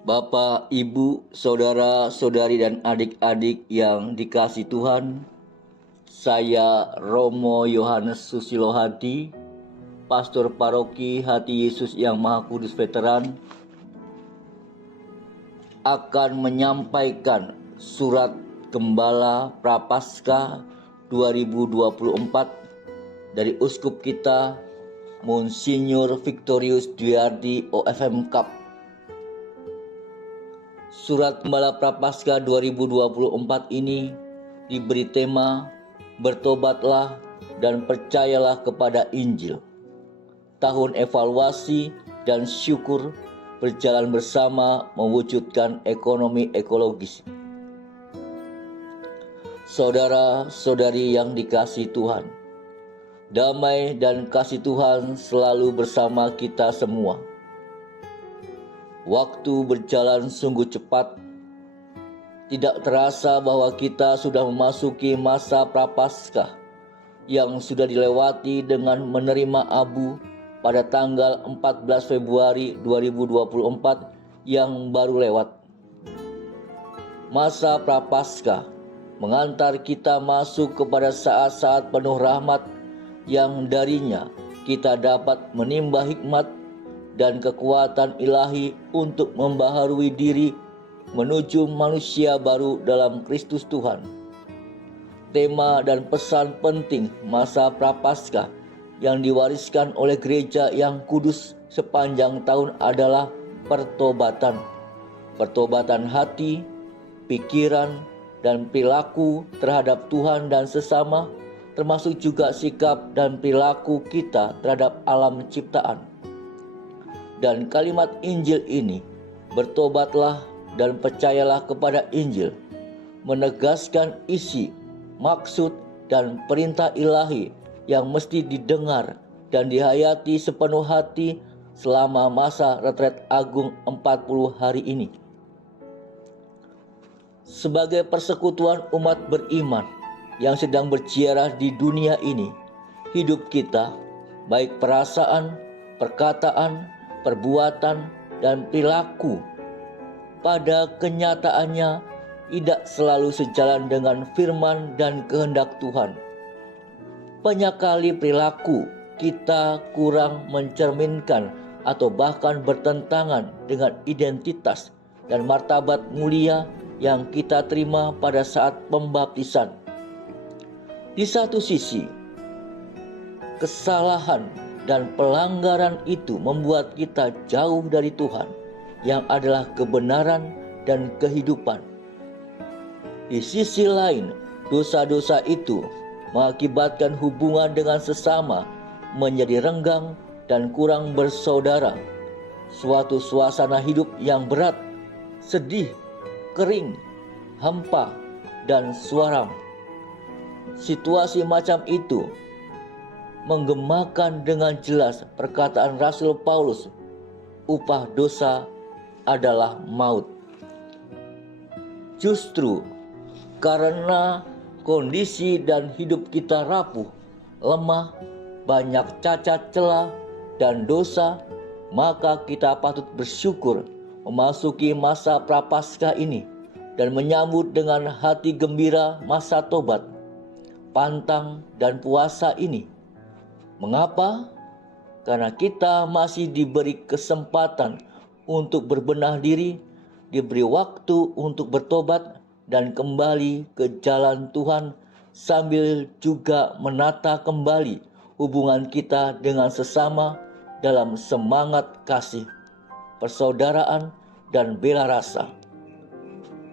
Bapak, Ibu, saudara-saudari dan adik-adik yang dikasihi Tuhan, saya Romo Yohanes Susilo Hadi, Pastor Paroki Hati Yesus yang Maha Kudus Veteran, akan menyampaikan surat Gembala Prapaskah 2024 dari Uskup kita Monsinyur Victorius Dwiardi OFM Kap. Surat Gembala Prapaskah 2024 ini diberi tema Bertobatlah dan percayalah kepada Injil. Tahun evaluasi dan syukur berjalan bersama mewujudkan ekonomi ekologis. Saudara-saudari yang dikasihi Tuhan, damai dan kasih Tuhan selalu bersama kita semua. Waktu berjalan sungguh cepat. Tidak terasa bahwa kita sudah memasuki masa Prapaskah yang sudah dilewati dengan menerima abu pada tanggal 14 Februari 2024 yang baru lewat. Masa Prapaskah mengantar kita masuk kepada saat-saat penuh rahmat yang darinya kita dapat menimba hikmat dan kekuatan ilahi untuk membaharui diri menuju manusia baru dalam Kristus Tuhan. Tema dan pesan penting masa Prapaskah yang diwariskan oleh gereja yang kudus sepanjang tahun adalah pertobatan. Pertobatan hati, pikiran, dan perilaku terhadap Tuhan dan sesama, termasuk juga sikap dan perilaku kita terhadap alam ciptaan. Dan kalimat Injil ini, bertobatlah dan percayalah kepada Injil, menegaskan isi, maksud, dan perintah ilahi yang mesti didengar dan dihayati sepenuh hati selama masa retret agung 40 hari ini. Sebagai persekutuan umat beriman yang sedang berziarah di dunia ini, hidup kita, baik perasaan, perkataan, perbuatan, dan perilaku, pada kenyataannya tidak selalu sejalan dengan firman dan kehendak Tuhan. Banyak kali perilaku kita kurang mencerminkan atau bahkan bertentangan dengan identitas dan martabat mulia yang kita terima pada saat pembaptisan. Di satu sisi, kesalahan dan pelanggaran itu membuat kita jauh dari Tuhan yang adalah kebenaran dan kehidupan. Di sisi lain, dosa-dosa itu mengakibatkan hubungan dengan sesama menjadi renggang dan kurang bersaudara. Suatu suasana hidup yang berat, sedih, kering, hampa, dan suram. Situasi macam itu menggemakan dengan jelas perkataan Rasul Paulus, upah dosa adalah maut. Justru karena kondisi dan hidup kita rapuh, lemah, banyak cacat celah dan dosa, maka kita patut bersyukur memasuki masa Prapaskah ini dan menyambut dengan hati gembira masa tobat, pantang, dan puasa ini. Mengapa? Karena kita masih diberi kesempatan untuk berbenah diri, diberi waktu untuk bertobat dan kembali ke jalan Tuhan, sambil juga menata kembali hubungan kita dengan sesama dalam semangat kasih, persaudaraan, dan bela rasa.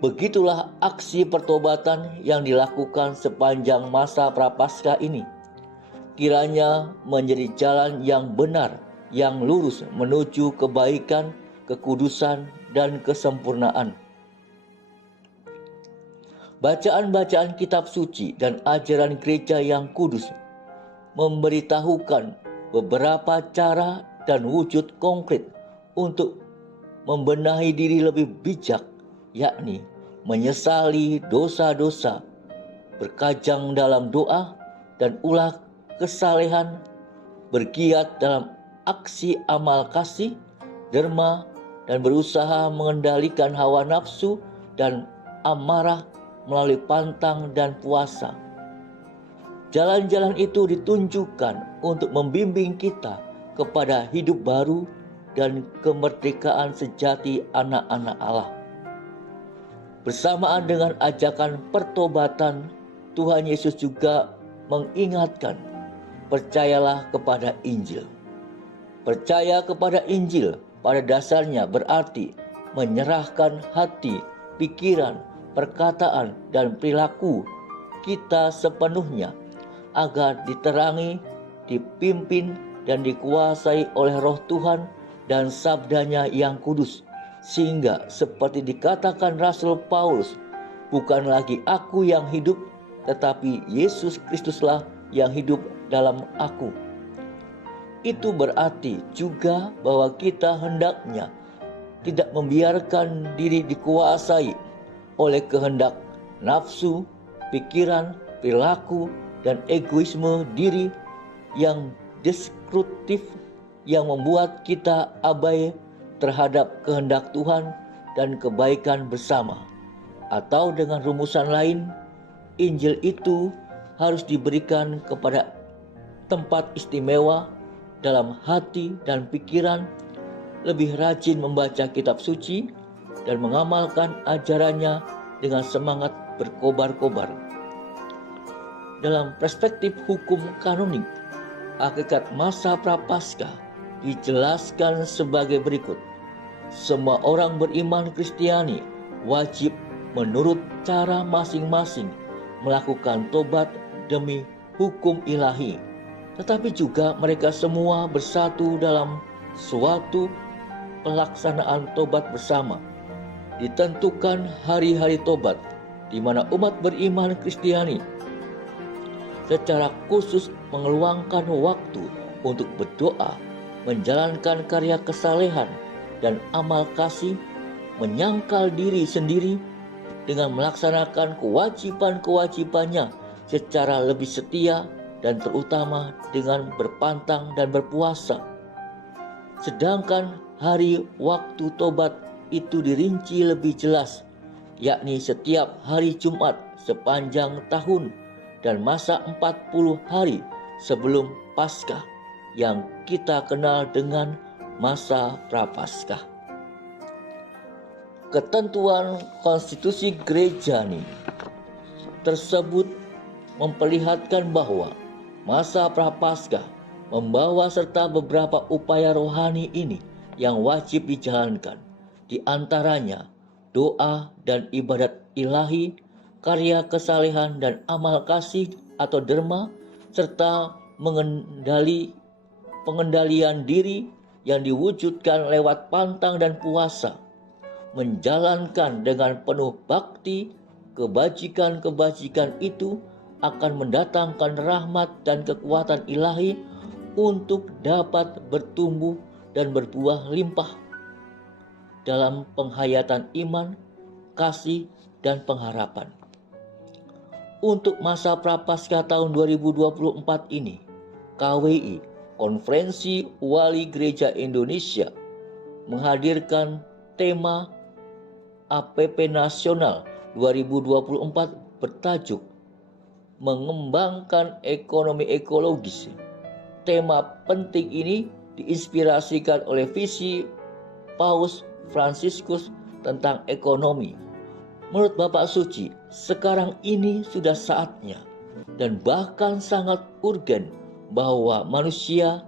Begitulah aksi pertobatan yang dilakukan sepanjang masa Prapaskah ini. Kiranya menjadi jalan yang benar, yang lurus menuju kebaikan, kekudusan, dan kesempurnaan. Bacaan-bacaan kitab suci dan ajaran gereja yang kudus memberitahukan beberapa cara dan wujud konkret untuk membenahi diri lebih bijak, yakni menyesali dosa-dosa, berkajang dalam doa, dan ulah kesalehan, bergiat dalam aksi amal kasih, derma, dan berusaha mengendalikan hawa nafsu dan amarah melalui pantang dan puasa. Jalan-jalan itu ditunjukkan untuk membimbing kita kepada hidup baru dan kemerdekaan sejati anak-anak Allah. Bersamaan dengan ajakan pertobatan, Tuhan Yesus juga mengingatkan, percayalah kepada Injil. Percaya kepada Injil pada dasarnya berarti menyerahkan hati, pikiran, perkataan, dan perilaku kita sepenuhnya agar diterangi, dipimpin, dan dikuasai oleh Roh Tuhan dan sabdanya yang kudus. Sehingga seperti dikatakan Rasul Paulus, bukan lagi aku yang hidup, tetapi Yesus Kristuslah yang hidup dalam aku. Itu berarti juga bahwa kita hendaknya tidak membiarkan diri dikuasai oleh kehendak nafsu, pikiran, perilaku, dan egoisme diri yang destruktif yang membuat kita abai terhadap kehendak Tuhan dan kebaikan bersama. Atau dengan rumusan lain, Injil itu harus diberikan kepada tempat istimewa dalam hati dan pikiran, lebih rajin membaca kitab suci dan mengamalkan ajarannya dengan semangat berkobar-kobar. Dalam perspektif hukum kanonik, hakikat masa prapaskah dijelaskan sebagai berikut. Semua orang beriman Kristiani wajib menurut cara masing-masing melakukan tobat demi hukum ilahi. Tetapi juga mereka semua bersatu dalam suatu pelaksanaan tobat bersama. Ditentukan hari-hari tobat di mana umat beriman Kristiani secara khusus mengeluangkan waktu untuk berdoa, menjalankan karya kesalehan dan amal kasih, menyangkal diri sendiri dengan melaksanakan kewajiban-kewajibannya secara lebih setia dan terutama dengan berpantang dan berpuasa. Sedangkan hari waktu tobat itu dirinci lebih jelas, yakni setiap hari Jumat sepanjang tahun dan masa 40 hari sebelum Paskah yang kita kenal dengan masa Prapaskah. Ketentuan konstitusi gereja tersebut memperlihatkan bahwa masa Prapaskah membawa serta beberapa upaya rohani ini yang wajib dijalankan. Di antaranya doa dan ibadat ilahi, karya kesalehan dan amal kasih atau derma, serta pengendalian diri yang diwujudkan lewat pantang dan puasa. Menjalankan dengan penuh bakti kebajikan-kebajikan itu akan mendatangkan rahmat dan kekuatan ilahi untuk dapat bertumbuh dan berbuah limpah dalam penghayatan iman, kasih, dan pengharapan. Untuk masa Prapaskah tahun 2024 ini, KWI, Konferensi Wali Gereja Indonesia, menghadirkan tema APP Nasional 2024 bertajuk Mengembangkan Ekonomi Ekologis. Tema penting ini diinspirasikan oleh visi Paus Fransiskus tentang ekonomi. Menurut Bapak Suci, sekarang ini sudah saatnya dan bahkan sangat urgen bahwa manusia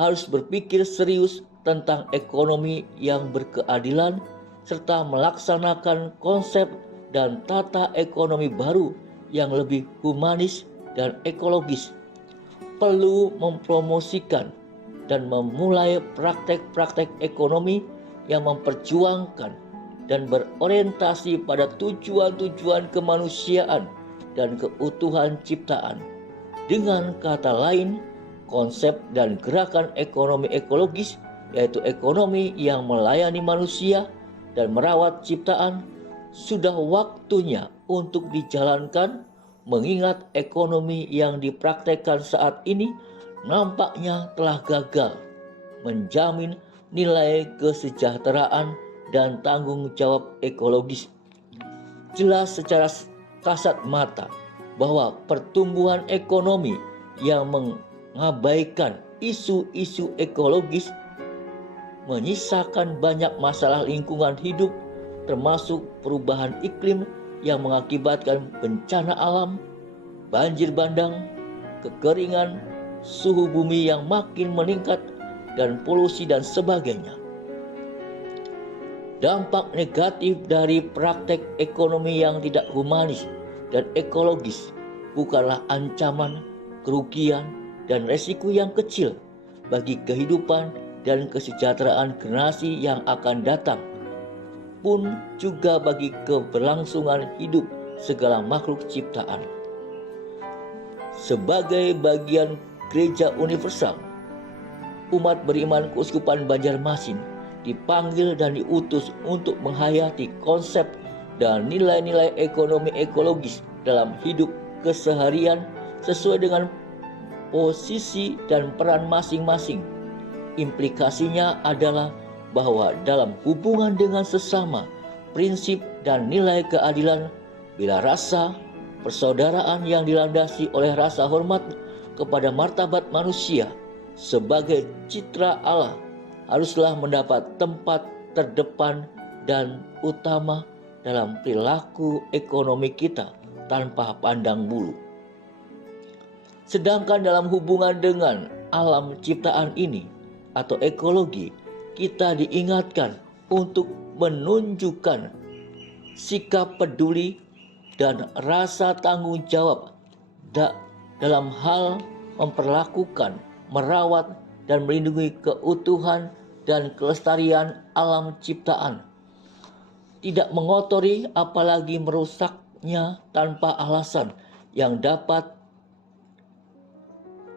harus berpikir serius tentang ekonomi yang berkeadilan serta melaksanakan konsep dan tata ekonomi baru yang lebih humanis dan ekologis. Perlu mempromosikan dan memulai praktek-praktek ekonomi yang memperjuangkan dan berorientasi pada tujuan-tujuan kemanusiaan dan keutuhan ciptaan. Dengan kata lain, konsep dan gerakan ekonomi ekologis, yaitu ekonomi yang melayani manusia dan merawat ciptaan, sudah waktunya untuk dijalankan, mengingat ekonomi yang dipraktekkan saat ini nampaknya telah gagal menjamin nilai kesejahteraan dan tanggung jawab ekologis. Jelas secara kasat mata bahwa pertumbuhan ekonomi yang mengabaikan isu-isu ekologis menyisakan banyak masalah lingkungan hidup, termasuk perubahan iklim yang mengakibatkan bencana alam, banjir bandang, kekeringan, suhu bumi yang makin meningkat, dan polusi dan sebagainya. Dampak negatif dari praktek ekonomi yang tidak humanis dan ekologis bukanlah ancaman, kerugian, dan resiko yang kecil bagi kehidupan dan kesejahteraan generasi yang akan datang, pun juga bagi keberlangsungan hidup segala makhluk ciptaan. Sebagai bagian Gereja Universal, umat beriman Keuskupan Banjarmasin dipanggil dan diutus untuk menghayati konsep dan nilai-nilai ekonomi ekologis dalam hidup keseharian sesuai dengan posisi dan peran masing-masing. Implikasinya adalah bahwa dalam hubungan dengan sesama, prinsip dan nilai keadilan, bila rasa persaudaraan yang dilandasi oleh rasa hormat kepada martabat manusia sebagai citra Allah haruslah mendapat tempat terdepan dan utama dalam perilaku ekonomi kita tanpa pandang bulu. Sedangkan dalam hubungan dengan alam ciptaan ini atau ekologi, kita diingatkan untuk menunjukkan sikap peduli dan rasa tanggung jawab dalam hal memperlakukan, merawat, dan melindungi keutuhan dan kelestarian alam ciptaan, tidak mengotori apalagi merusaknya tanpa alasan yang dapat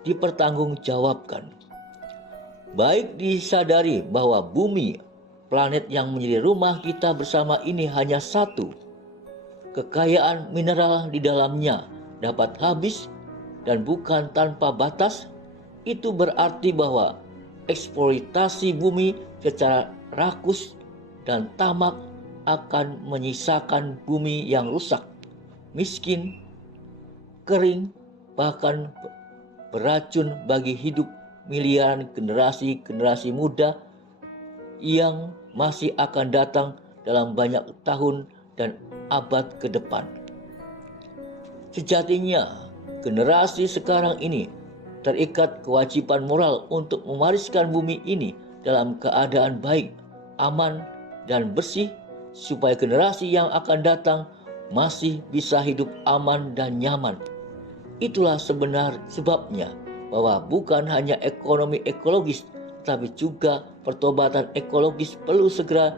dipertanggungjawabkan. Baik disadari bahwa bumi, planet yang menjadi rumah kita bersama ini hanya satu, kekayaan mineral di dalamnya dapat habis dan bukan tanpa batas. Itu berarti bahwa eksploitasi bumi secara rakus dan tamak akan menyisakan bumi yang rusak, miskin, kering, bahkan beracun bagi hidup miliaran generasi muda yang masih akan datang dalam banyak tahun dan abad ke depan. Sejatinya, generasi sekarang ini terikat kewajiban moral untuk mewariskan bumi ini dalam keadaan baik, aman, dan bersih, supaya generasi yang akan datang masih bisa hidup aman dan nyaman. Itulah sebenarnya sebabnya bahwa bukan hanya ekonomi ekologis, tapi juga pertobatan ekologis perlu segera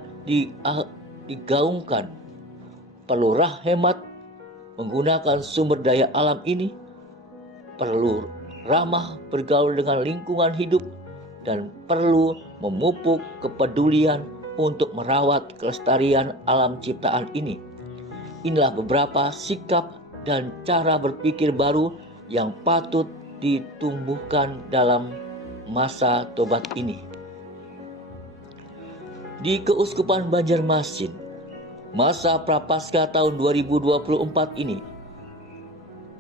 digaungkan. Perlu hemat menggunakan sumber daya alam ini, perlu ramah bergaul dengan lingkungan hidup, dan perlu memupuk kepedulian untuk merawat kelestarian alam ciptaan ini. Inilah beberapa sikap dan cara berpikir baru yang patut ditumbuhkan dalam masa tobat ini. Di Keuskupan Banjarmasin, masa Prapaskah tahun 2024 ini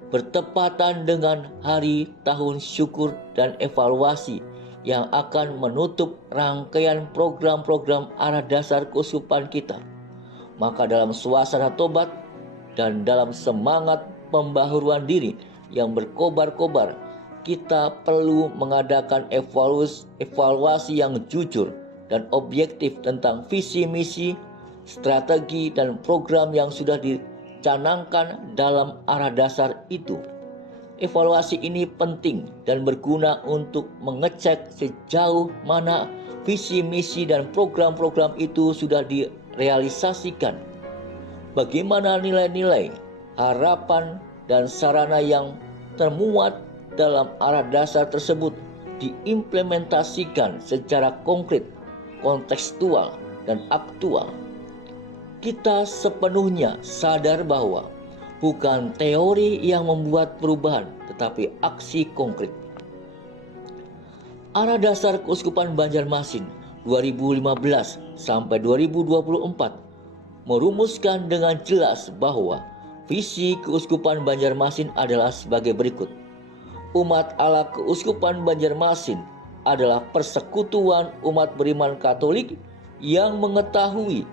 bertepatan dengan Hari Tahun Syukur dan Evaluasi yang akan menutup rangkaian program-program arah dasar keuskupan kita. Maka dalam suasana tobat dan dalam semangat pembaharuan diri yang berkobar-kobar, kita perlu mengadakan evaluasi yang jujur dan objektif tentang visi misi, strategi, dan program yang sudah dicanangkan dalam arah dasar itu. Evaluasi ini penting dan berguna untuk mengecek sejauh mana visi misi dan program-program itu sudah direalisasikan. Bagaimana nilai-nilai, harapan, dan sarana yang termuat dalam arah dasar tersebut diimplementasikan secara konkret, kontekstual, dan aktual. Kita sepenuhnya sadar bahwa bukan teori yang membuat perubahan, tetapi aksi konkret. Arah dasar Keuskupan Banjarmasin 2015 sampai 2024 merumuskan dengan jelas bahwa visi Keuskupan Banjarmasin adalah sebagai berikut. Umat Allah Keuskupan Banjarmasin adalah persekutuan umat beriman Katolik yang mengetahui,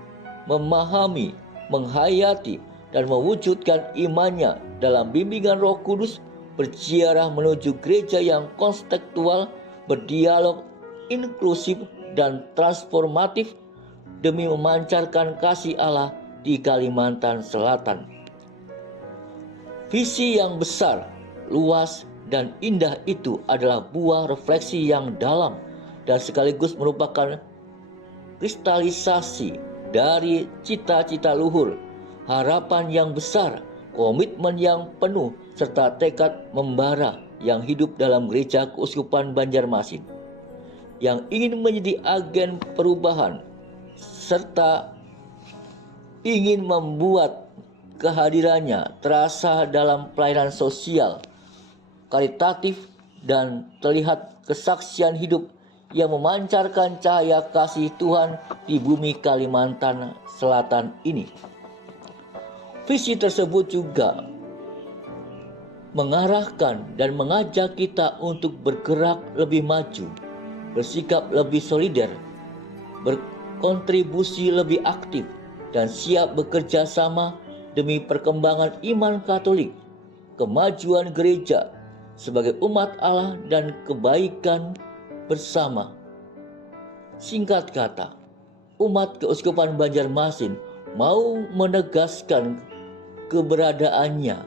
memahami, menghayati, dan mewujudkan imannya dalam bimbingan Roh Kudus, berziarah menuju gereja yang kontekstual, berdialog, inklusif, dan transformatif demi memancarkan kasih Allah di Kalimantan Selatan. Visi yang besar, luas, dan indah itu adalah buah refleksi yang dalam dan sekaligus merupakan kristalisasi dari cita-cita luhur, harapan yang besar, komitmen yang penuh, serta tekad membara yang hidup dalam Gereja Keuskupan Banjarmasin, yang ingin menjadi agen perubahan serta ingin membuat kehadirannya terasa dalam pelayanan sosial, karitatif, dan terlihat kesaksian hidup yang memancarkan cahaya kasih Tuhan di bumi Kalimantan Selatan ini. Visi tersebut juga mengarahkan dan mengajak kita untuk bergerak lebih maju, bersikap lebih solider, berkontribusi lebih aktif, dan siap bekerja sama demi perkembangan iman Katolik, kemajuan gereja sebagai umat Allah, dan kebaikan bersama. Singkat kata, umat Keuskupan Banjarmasin mau menegaskan keberadaannya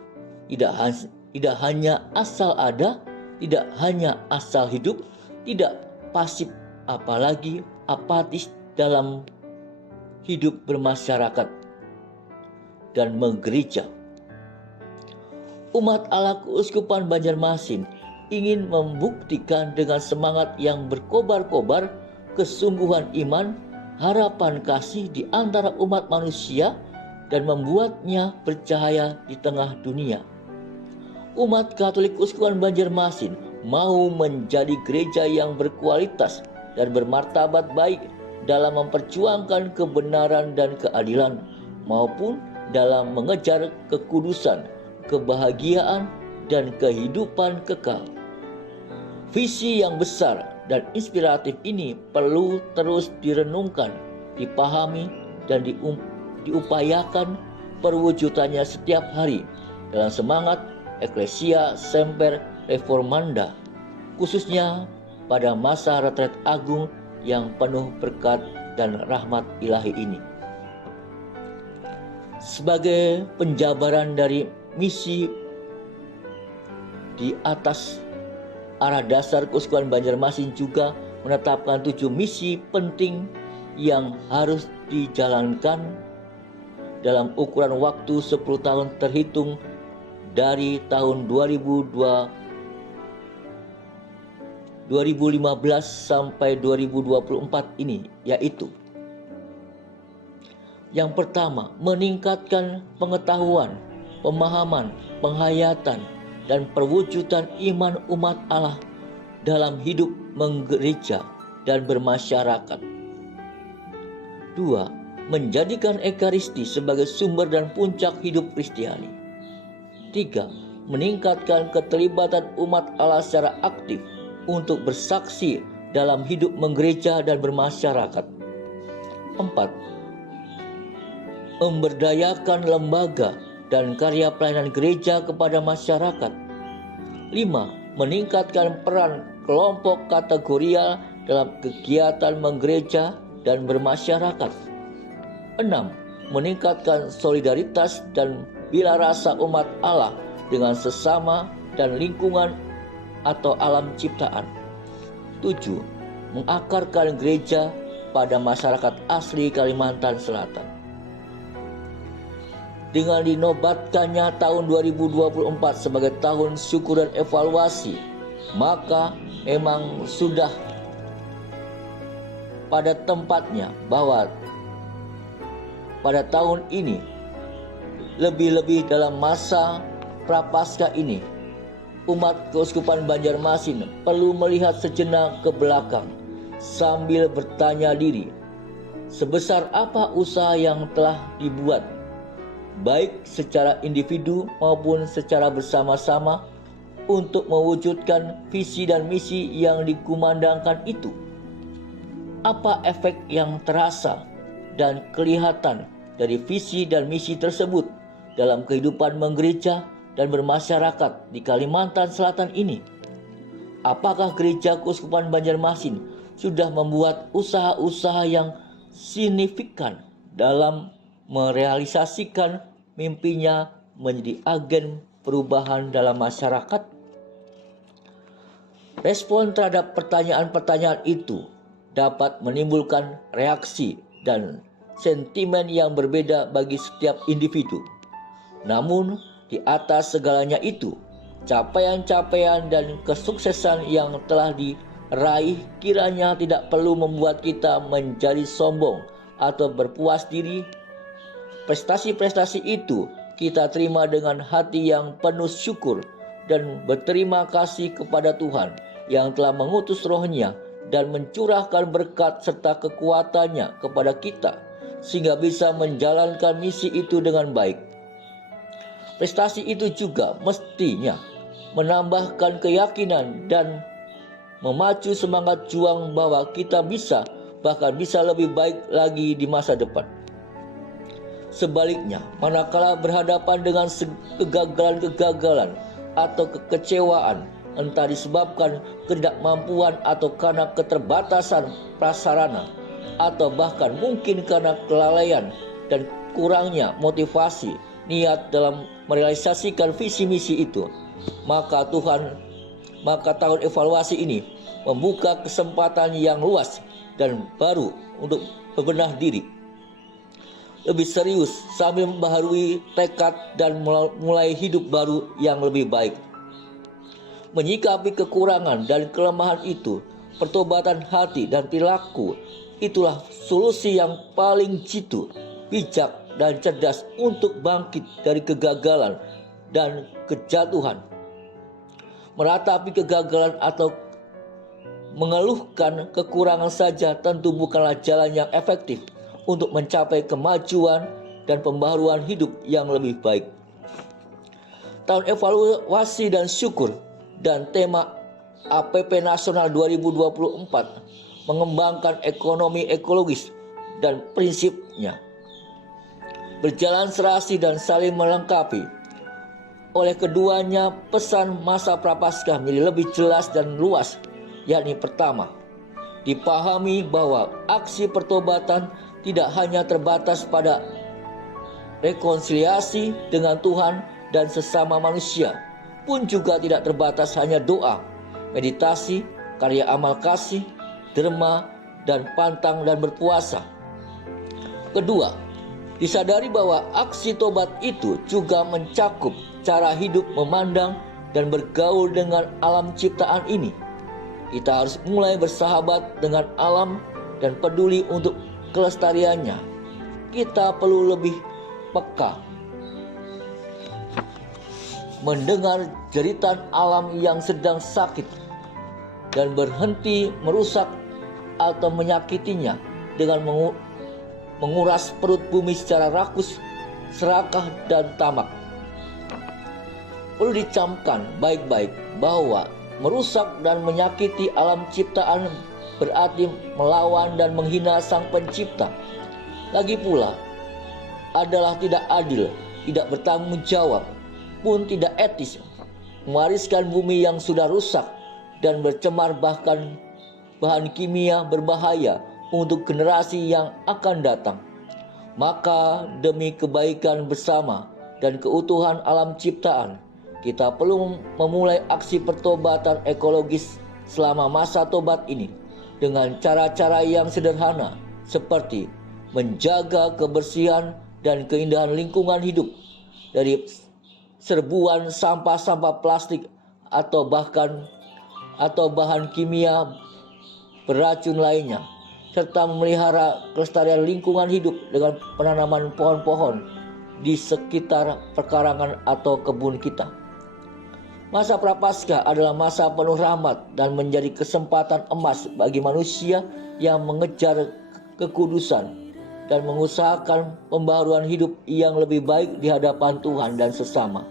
tidak hanya asal ada, tidak hanya asal hidup, tidak pasif apalagi apatis dalam hidup bermasyarakat dan menggereja. Umat Allah Keuskupan Banjarmasin ingin membuktikan dengan semangat yang berkobar-kobar kesungguhan iman, harapan kasih di antara umat manusia, dan membuatnya bercahaya di tengah dunia. Umat Katolik Keuskupan Banjarmasin mau menjadi gereja yang berkualitas dan bermartabat baik dalam memperjuangkan kebenaran dan keadilan, maupun dalam mengejar kekudusan, kebahagiaan, dan kehidupan kekal. Visi yang besar dan inspiratif ini perlu terus direnungkan, dipahami, dan diupayakan perwujudannya setiap hari dalam semangat Ecclesia Semper Reformanda, khususnya pada masa retret agung yang penuh berkat dan rahmat ilahi ini. Sebagai penjabaran dari misi di atas, arah dasar Keuskupan Banjarmasin juga menetapkan 7 misi penting yang harus dijalankan dalam ukuran waktu 10 tahun terhitung dari tahun 2015 sampai 2024 ini, yaitu: yang pertama, meningkatkan pengetahuan, pemahaman, penghayatan, dan perwujudan iman umat Allah dalam hidup menggereja dan bermasyarakat. 2. Menjadikan Ekaristi sebagai sumber dan puncak hidup Kristiani. 3. Meningkatkan keterlibatan umat Allah secara aktif untuk bersaksi dalam hidup menggereja dan bermasyarakat. 4. Memberdayakan lembaga dan karya pelayanan gereja kepada masyarakat. 5. Meningkatkan peran kelompok kategorial dalam kegiatan menggereja dan bermasyarakat. 6. Meningkatkan solidaritas dan bila rasa umat Allah dengan sesama dan lingkungan atau alam ciptaan. 7. Mengakarkan gereja pada masyarakat asli Kalimantan Selatan. Dengan dinobatkannya tahun 2024 sebagai tahun syukur dan evaluasi, maka memang sudah pada tempatnya bahwa pada tahun ini, lebih-lebih dalam masa Prapaskah ini, umat Keuskupan Banjarmasin perlu melihat sejenak ke belakang sambil bertanya diri, sebesar apa usaha yang telah dibuat, baik secara individu maupun secara bersama-sama, untuk mewujudkan visi dan misi yang dikumandangkan itu? Apa efek yang terasa dan kelihatan dari visi dan misi tersebut dalam kehidupan menggereja dan bermasyarakat di Kalimantan Selatan ini? Apakah Gereja Keuskupan Banjarmasin sudah membuat usaha-usaha yang signifikan dalam merealisasikan mimpinya menjadi agen perubahan dalam masyarakat? Respon terhadap pertanyaan-pertanyaan itu dapat menimbulkan reaksi dan sentimen yang berbeda bagi setiap individu. Namun, di atas segalanya itu, capaian-capaian dan kesuksesan yang telah diraih kiranya tidak perlu membuat kita menjadi sombong atau berpuas diri. Prestasi-prestasi itu kita terima dengan hati yang penuh syukur dan berterima kasih kepada Tuhan yang telah mengutus Roh-Nya dan mencurahkan berkat serta kekuatannya kepada kita sehingga bisa menjalankan misi itu dengan baik. Prestasi itu juga mestinya menambahkan keyakinan dan memacu semangat juang bahwa kita bisa, bahkan bisa lebih baik lagi di masa depan. Sebaliknya, manakala berhadapan dengan kegagalan-kegagalan atau kekecewaan, entah disebabkan ketidakmampuan atau karena keterbatasan prasarana, atau bahkan mungkin karena kelalaian dan kurangnya motivasi niat dalam merealisasikan visi misi itu, maka tahun evaluasi ini membuka kesempatan yang luas dan baru untuk bebenah diri lebih serius sambil membaharui tekad dan mulai hidup baru yang lebih baik. Menyikapi kekurangan dan kelemahan itu, pertobatan hati dan perilaku itulah solusi yang paling jitu, bijak dan cerdas untuk bangkit dari kegagalan dan kejatuhan. Meratapi kegagalan atau mengeluhkan kekurangan saja tentu bukanlah jalan yang efektif untuk mencapai kemajuan dan pembaharuan hidup yang lebih baik. Tahun evaluasi dan syukur dan tema APP Nasional 2024 mengembangkan ekonomi ekologis dan prinsipnya berjalan serasi dan saling melengkapi. Oleh keduanya, pesan masa Prapaskah menjadi lebih jelas dan luas, yakni pertama, dipahami bahwa aksi pertobatan tidak hanya terbatas pada rekonsiliasi dengan Tuhan dan sesama manusia, pun juga tidak terbatas hanya doa, meditasi, karya amal kasih, derma, dan pantang dan berpuasa. Kedua, disadari bahwa aksi tobat itu juga mencakup cara hidup memandang dan bergaul dengan alam ciptaan ini. Kita harus mulai bersahabat dengan alam dan peduli untuk kelestariannya. Kita perlu lebih peka mendengar jeritan alam yang sedang sakit dan berhenti merusak atau menyakitinya dengan menguras perut bumi secara rakus, serakah, dan tamak. Perlu dicamkan baik-baik bahwa merusak dan menyakiti alam ciptaan berarti melawan dan menghina Sang Pencipta. Lagi pula adalah tidak adil, tidak bertanggung jawab, pun tidak etis mewariskan bumi yang sudah rusak dan bercemar bahkan bahan kimia berbahaya untuk generasi yang akan datang. Maka demi kebaikan bersama dan keutuhan alam ciptaan, kita perlu memulai aksi pertobatan ekologis selama masa tobat ini dengan cara-cara yang sederhana seperti menjaga kebersihan dan keindahan lingkungan hidup dari serbuan sampah-sampah plastik atau bahan kimia beracun lainnya, serta memelihara kelestarian lingkungan hidup dengan penanaman pohon-pohon di sekitar perkarangan atau kebun kita. Masa Prapaskah adalah masa penuh rahmat dan menjadi kesempatan emas bagi manusia yang mengejar kekudusan dan mengusahakan pembaharuan hidup yang lebih baik di hadapan Tuhan dan sesama.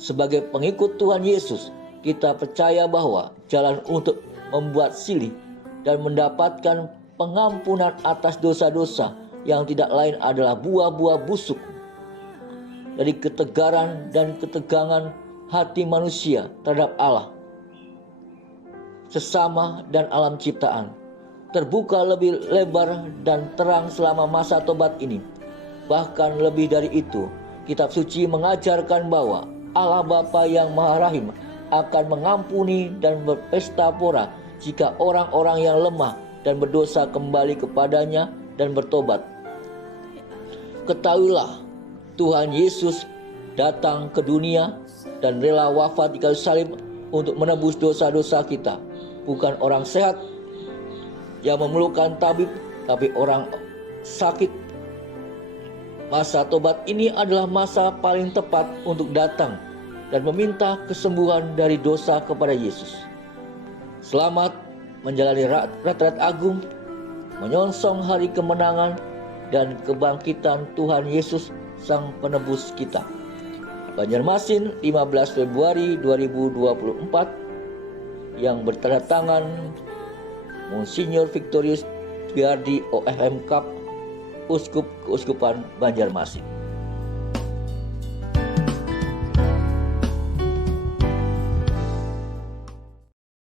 Sebagai pengikut Tuhan Yesus, kita percaya bahwa jalan untuk membuat silih dan mendapatkan pengampunan atas dosa-dosa yang tidak lain adalah buah-buah busuk dari ketegaran dan ketegangan hati manusia terhadap Allah, sesama, dan alam ciptaan. Terbuka lebih lebar dan terang selama masa tobat ini. Bahkan lebih dari itu, kitab suci mengajarkan bahwa Allah Bapa yang Maha Rahim akan mengampuni dan berpesta pora jika orang-orang yang lemah dan berdosa kembali kepadanya dan bertobat. Ketahuilah, Tuhan Yesus datang ke dunia dan rela wafat di kayu salib untuk menebus dosa-dosa kita. Bukan orang sehat yang memerlukan tabib, tapi orang sakit. Masa tobat ini adalah masa paling tepat untuk datang dan meminta kesembuhan dari dosa kepada Yesus. Selamat menjalani Ratret Agung, menyongsong hari kemenangan dan kebangkitan Tuhan Yesus Sang Penebus kita. Banjarmasin, 15 Februari 2024, yang bertanda tangan Monsinyur Victorius Biardi OFM Kap, Uskup Keuskupan Banjarmasin.